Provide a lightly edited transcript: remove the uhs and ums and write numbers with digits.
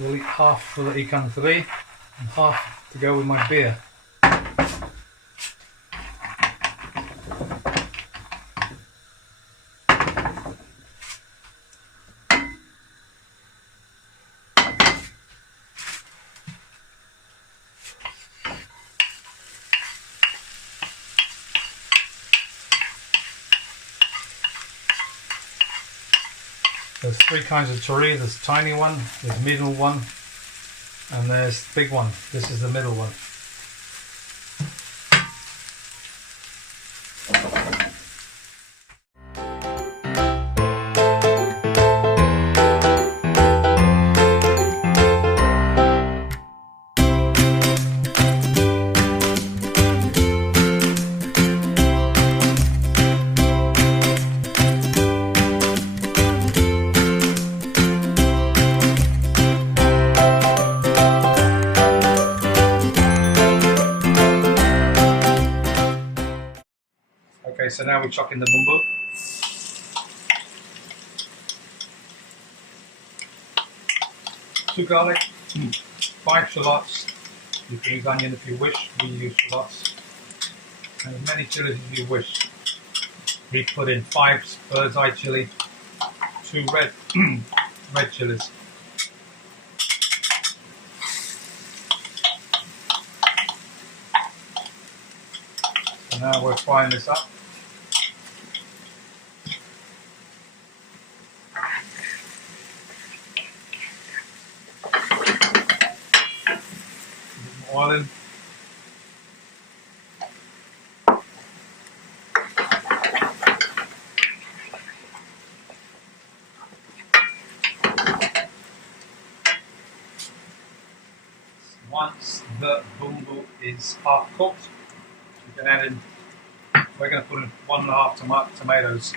So we'll eat half for the Ikan Teri and half to go with my beer. There's three kinds of teri. There's tiny one, there's middle one, and there's big one. This is the middle one. Okay, so now we're chopping the bumbu. Two garlic, 5 shallots. You can use onion if you wish. We use shallots. And as many chilies as you wish. We put in 5 Bird Eyes Chillies, 2 Red Chillies. So now we're frying this up. Oil in. Once the bumbu is half cooked, you can add in, we're going to put in 1.5 tomatoes.